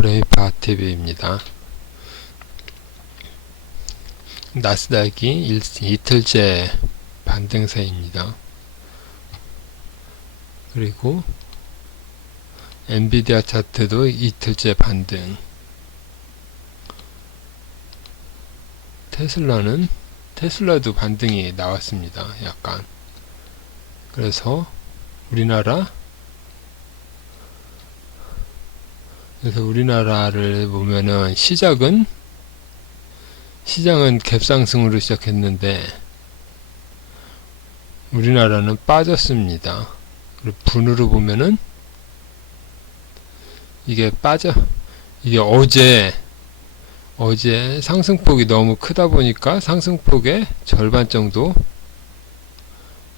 브레이파TV입니다. 나스닥이 일, 이틀째 반등세입니다. 그리고 엔비디아 차트도 이틀째 반등. 테슬라는 테슬라도 반등이 나왔습니다. 약간. 그래서 우리나라 그래서 우리나라를 보면은 시작은 시장은 갭상승으로 시작했는데 우리나라는 빠졌습니다. 그리고 분으로 보면은 이게 빠져 이게 어제 어제 상승폭이 너무 크다 보니까 상승폭의 절반 정도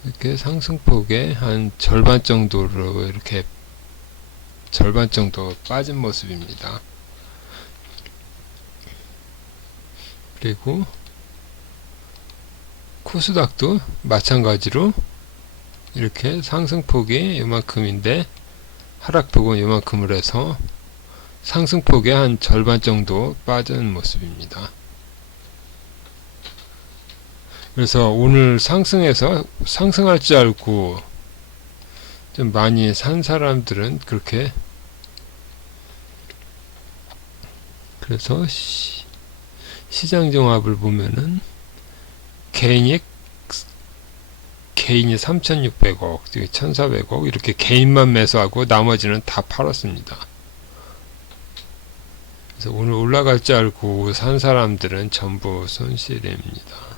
이렇게 상승폭의 한 절반 정도로 이렇게 절반 정도 빠진 모습입니다. 그리고 코스닥도 마찬가지로 이렇게 상승폭이 이만큼인데 하락폭은 이만큼을 해서 상승폭의 한 절반 정도 빠진 모습입니다. 그래서 오늘 상승해서 상승할 줄 알고 좀 많이 산 사람들은 그렇게 그래서 시, 시장 종합을 보면은 개인이 개인이 3,600억, 1,400억 이렇게 개인만 매수하고 나머지는 다 팔았습니다. 그래서 오늘 올라갈 줄 알고 산 사람들은 전부 손실입니다.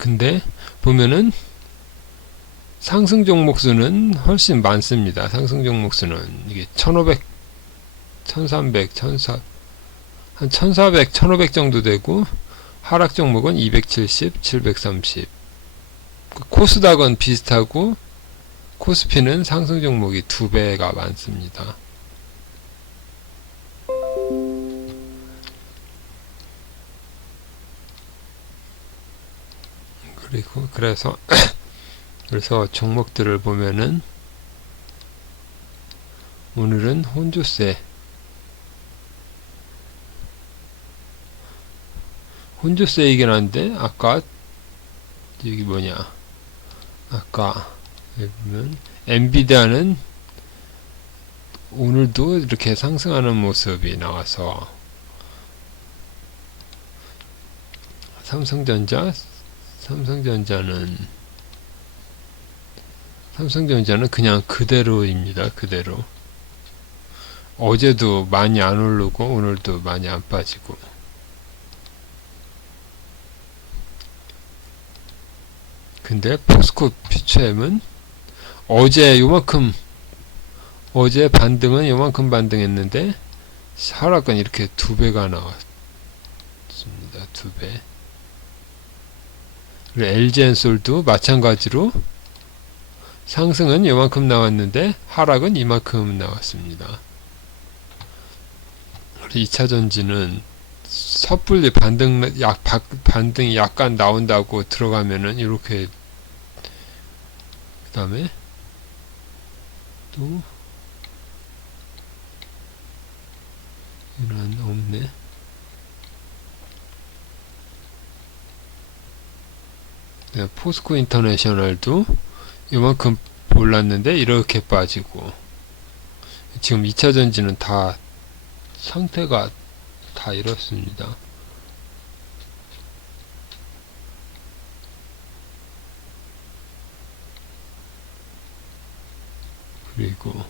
근데 보면은 상승 종목 수는 훨씬 많습니다. 상승 종목 수는 이게 1500, 1300, 1400, 한 1400, 1500 정도 되고 하락 종목은 270, 730. 그 코스닥은 비슷하고 코스피는 상승 종목이 두 배가 많습니다. 그리고 그래서 그래서 종목들을 보면은 오늘은 혼조세. 혼조세이긴 한데 아까 여기 뭐냐? 아까 여기 보면 엔비디아는 오늘도 이렇게 상승하는 모습이 나와서 삼성전자 삼성전자는 삼성전자는 그냥 그대로입니다. 그대로. 어제도 많이 안 오르고 오늘도 많이 안 빠지고. 근데 포스코 퓨처엠은 어제 요만큼 어제 반등은 요만큼 반등했는데 하락은 이렇게 두 배가 나왔습니다. 두 배. LG엔솔도 마찬가지로 상승은 이만큼 나왔는데 하락은 이만큼 나왔습니다. 2차 전지는 섣불리 반등 약 반등이 약간 나온다고 들어가면은 이렇게 그 다음에 또 이런 없네. 포스코 인터내셔널도 이만큼 올랐는데 이렇게 빠지고 지금 2차 전지는 다 상태가 다 이렇습니다. 그리고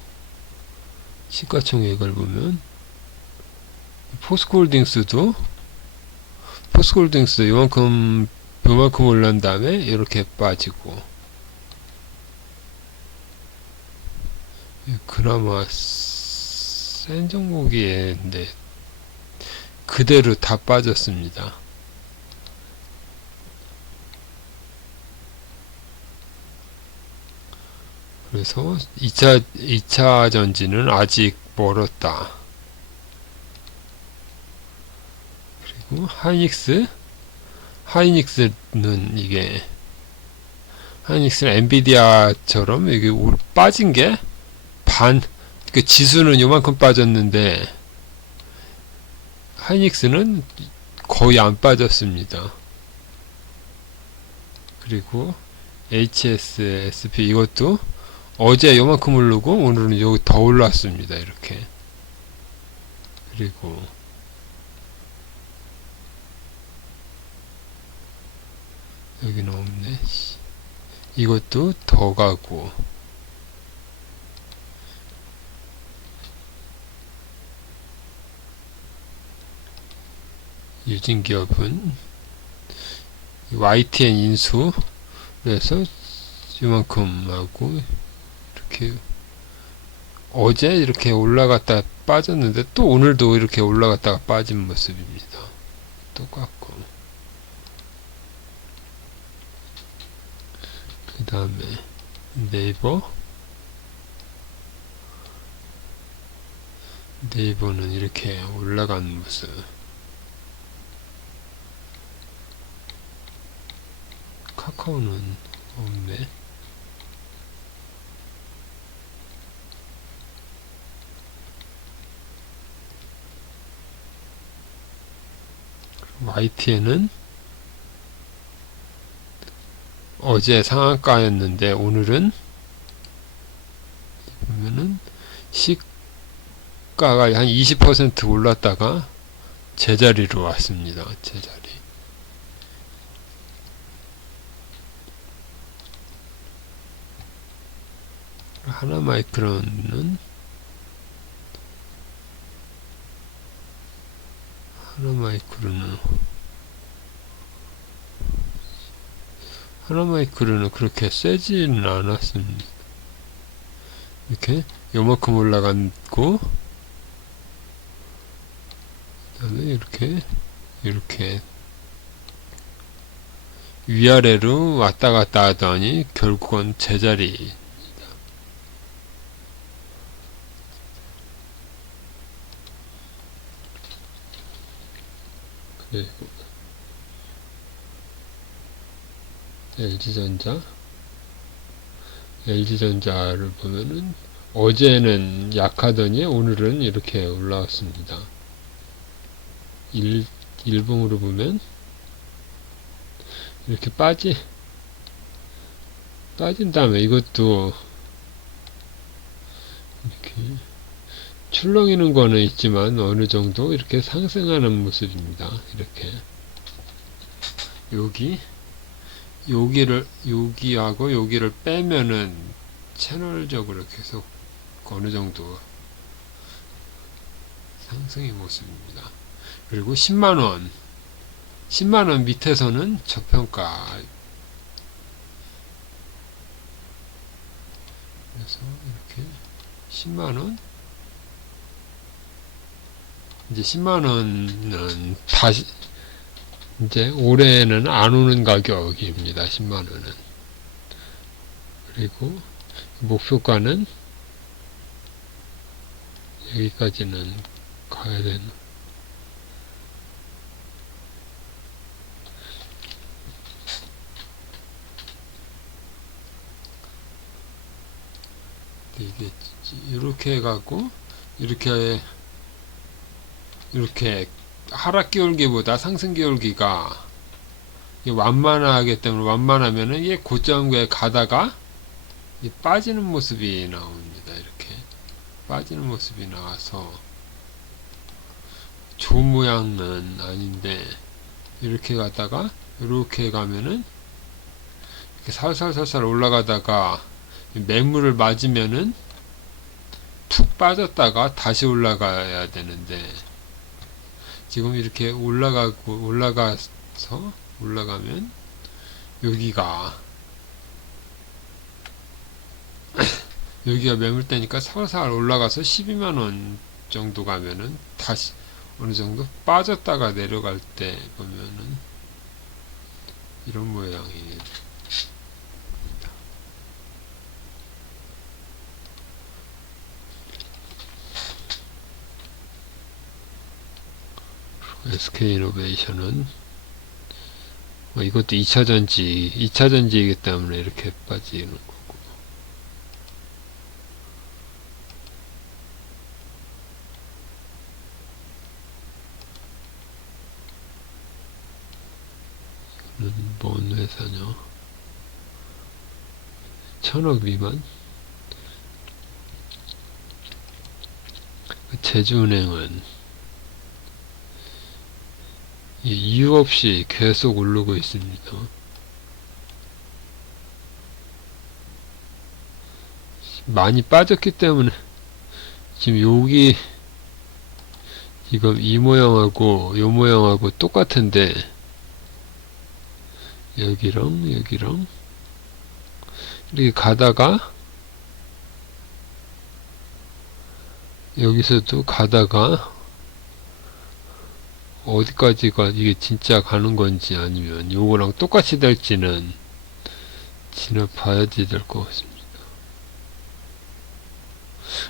시가총액을 보면 포스코홀딩스도 포스코홀딩스도 이만큼 요만큼 올란 다음에 이렇게 빠지고 그나마 센 종목이인데 그대로 다 빠졌습니다. 그래서 2차 2차 전지는 아직 멀었다. 그리고 하이닉스 하이닉스는 이게 하이닉스는 엔비디아처럼 올- 빠진 게 반, 그 지수는 요만큼 빠졌는데 하이닉스는 거의 안 빠졌습니다. 그리고 HSSP 이것도 어제 요만큼 오르고 오늘은 여기 더 올랐습니다. 이렇게. 그리고 여기는 없네. 씨. 이것도 더 가고 유진기업은 YTN 인수 그래서 이만큼 하고 이렇게 어제 이렇게 올라갔다 빠졌는데 또 오늘도 이렇게 올라갔다가 빠진 모습입니다. 똑같고 다음에 네이버? 네이버는 이렇게 올라가는 모습. 카카오는 없네. YTN은 어제 상한가였는데 오늘은 보면은 시가가 한 20% 올랐다가 제자리로 왔습니다. 제자리. 하나마이크론은 하나마이크론은 하나마이크론은 그렇게 세지는 않았습니다. 이렇게 요만큼 올라갔고 그다음에 이렇게 이렇게 위아래로 왔다 갔다 하더니 결국은 제자리 그리고 LG전자 LG전자를 보면은 어제는 약하더니 오늘은 이렇게 올라왔습니다. 일, 일봉으로 보면 이렇게 빠지 빠진 다음에 이것도 이렇게 출렁이는 거는 있지만 어느 정도 이렇게 상승하는 모습입니다. 이렇게 여기 여기를 여기하고 여기를 빼면은 채널적으로 계속 어느 정도 상승의 모습입니다. 그리고 10만원 10만원 밑에서는 저평가 그래서 이렇게 10만원 이제 10만원은 다시 이제 올해는 안 오는 가격입니다. 10만원은 그리고 목표가는 여기까지는 가야 되는 이게 이렇게 해갖고 이렇게 이렇게 하락 기울기보다 상승 기울기가 완만하기 때문에 완만하면은 이게 고점에 가다가 이 빠지는 모습이 나옵니다. 이렇게 빠지는 모습이 나와서 조 모양은 아닌데 이렇게 가다가 이렇게 가면은 이렇게 살살살살 올라가다가 매물을 맞으면은 툭 빠졌다가 다시 올라가야 되는데 지금 이렇게 올라가고 올라가서 올라가면 여기가 여기가 매물대니까 살살 올라가서 12만원 정도 가면은 다시 어느 정도 빠졌다가 내려갈 때 보면은 이런 모양이 SK이노베이션은 어, 이것도 2차 전지, 2차 전지이기 때문에 이렇게 빠지는 거고. 이거는 뭔 회사냐? 천억 미만? 제주은행은 이 이유 없이 계속 오르고 있습니다. 많이 빠졌기 때문에 지금 여기 지금 이 모양하고 요 모양하고 똑같은데 여기랑 여기랑 이렇게 가다가 여기서도 가다가 어디까지가 이게 진짜 가는 건지 아니면 요거랑 똑같이 될지는 지나봐야지 될 것 같습니다.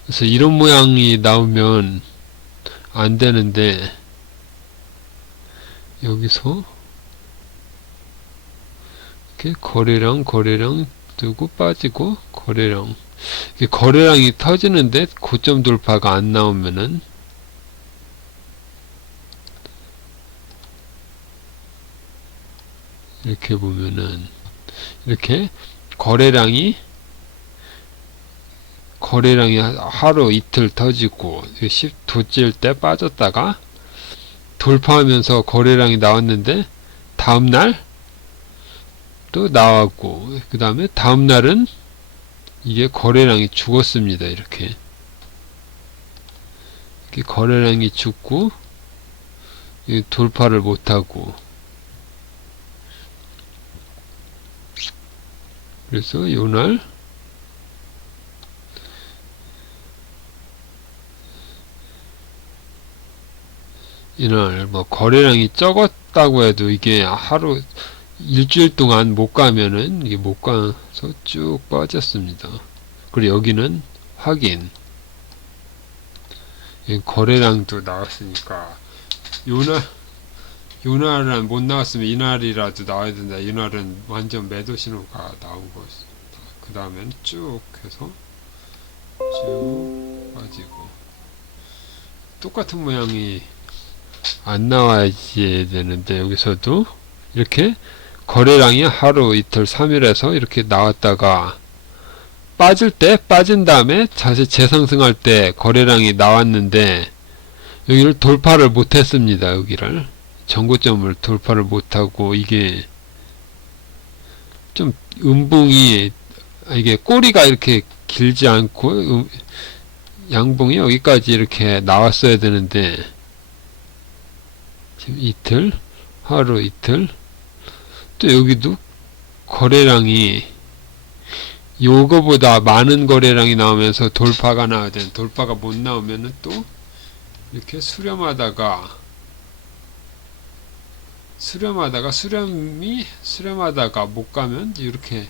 그래서 이런 모양이 나오면 안 되는데 여기서 이렇게 거래량 거래량 뜨고 빠지고 거래량 거래량이 터지는데 고점 돌파가 안 나오면은 이렇게 보면은 이렇게 거래량이 거래량이 하루 이틀 터지고 10도찔 때 빠졌다가 돌파하면서 거래량이 나왔는데 다음날 또 나왔고 그 다음에 다음날은 이게 거래량이 죽었습니다 이렇게. 이렇게 거래량이 죽고 돌파를 못하고 그래서 요날 이날 뭐 거래량이 적었다고 해도 이게 하루 일주일 동안 못 가면은 이게 못 가서 쭉 빠졌습니다. 그리고 여기는 확인 거래량도 나왔으니까 요날 요날은 못 나왔으면 이날이라도 나와야 된다. 이날은 완전 매도 신호가 나온 것입니다. 그 다음엔 쭉 해서 쭉 빠지고 똑같은 모양이 안 나와야지 되는데 여기서도 이렇게 거래량이 하루 이틀 3일에서 이렇게 나왔다가 빠질 때 빠진 다음에 다시 재상승할 때 거래량이 나왔는데 여기를 돌파를 못했습니다 여기를 전고점을 돌파를 못하고 이게 좀 음봉이 이게 꼬리가 이렇게 길지 않고 음, 양봉이 여기까지 이렇게 나왔어야 되는데 지금 이틀? 하루 이틀? 또 여기도 거래량이 요거보다 많은 거래량이 나오면서 돌파가 나와야 되는 돌파가 못 나오면은 또 이렇게 수렴하다가 수렴하다가 수렴이 수렴하다가 못 가면 이렇게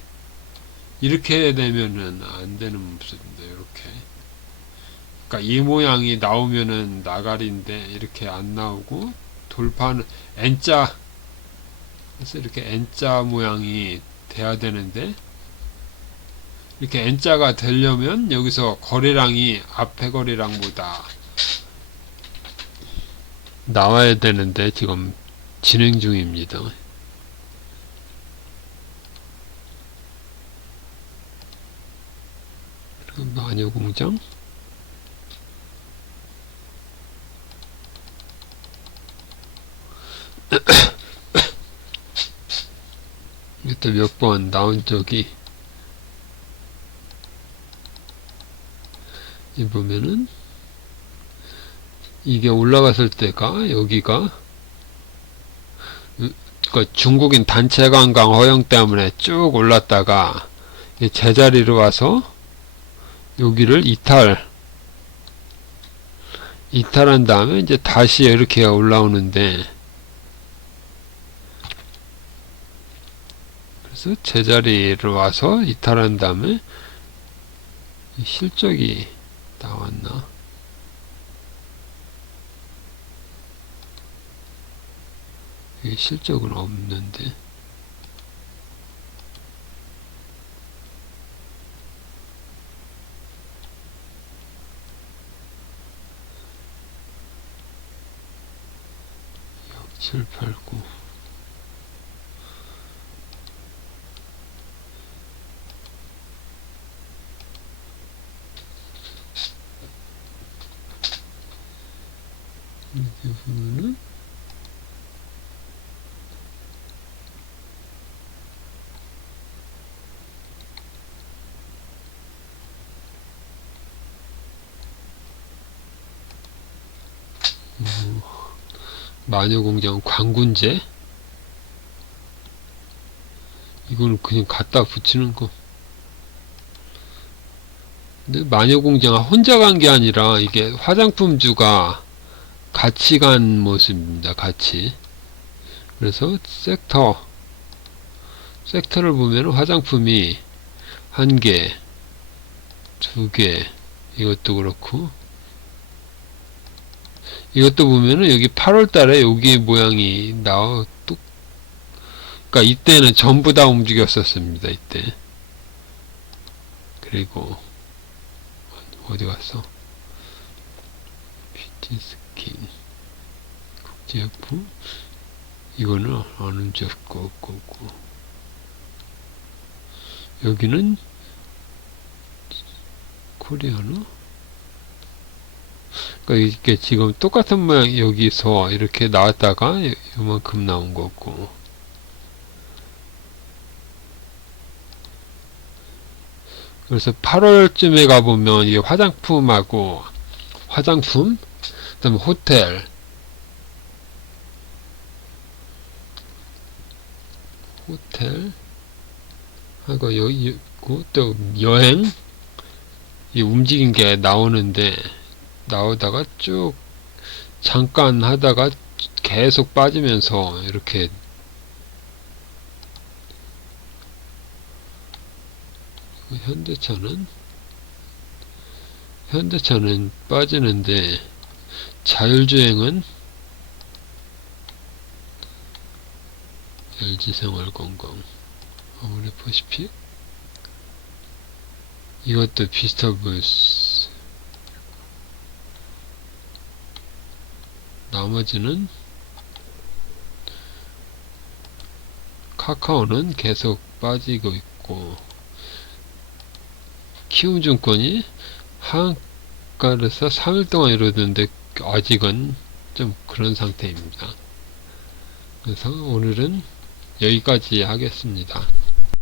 이렇게 되면은 안 되는 모습인데 이렇게. 그러니까 이 모양이 나오면은 나가리인데 이렇게 안 나오고 돌파는 N자 그래서 이렇게 N자 모양이 돼야 되는데 이렇게 N자가 되려면 여기서 거래량이 앞에 거래량보다 나와야 되는데 지금 진행 중입니다. 마녀 공장 이때 몇번 나온 적이 이 보면은 이게 올라갔을 때가 여기가 그 중국인 단체 관광 허용 때문에 쭉 올랐다가 제자리로 와서 여기를 이탈 이탈한 다음에 이제 다시 이렇게 올라오는데 그래서 제자리로 와서 이탈한 다음에 실적이 나왔나 예, 실적은 없는데. 역789 마녀공장 광군제? 이걸 그냥 갖다 붙이는 거. 근데 마녀공장 혼자 간 게 아니라 이게 화장품주가 같이 간 모습입니다 같이. 그래서 섹터. 섹터를 보면 화장품이 한 개, 두 개, 이것도 그렇고 이것도 보면은 여기 8월 달에 여기 모양이 나와 또 그러니까 이때는 전부 다 움직였었습니다. 이때. 그리고 어디 갔어? 뷰티 스킨 국제품 이거는 아는 적 거고 여기는 코리아노 그러니까 이게 지금 똑같은 모양 여기서 이렇게 나왔다가 요- 요만큼 나온 거고. 그래서 8월쯤에 가보면 이 화장품하고 화장품 그다음에 호텔. 호텔. 하고 여기 또 여행? 이 움직인 게 나오는데 나오다가 쭉 잠깐 하다가 계속 빠지면서 이렇게 현대차는? 현대차는 빠지는데 자율주행은? LG생활건강 아무리 보시피 이것도 비슷해 보였어 나머지는 카카오는 계속 빠지고 있고 키움증권이 하한가에서 3일 동안 이러던데 아직은 좀 그런 상태입니다. 그래서 오늘은 여기까지 하겠습니다.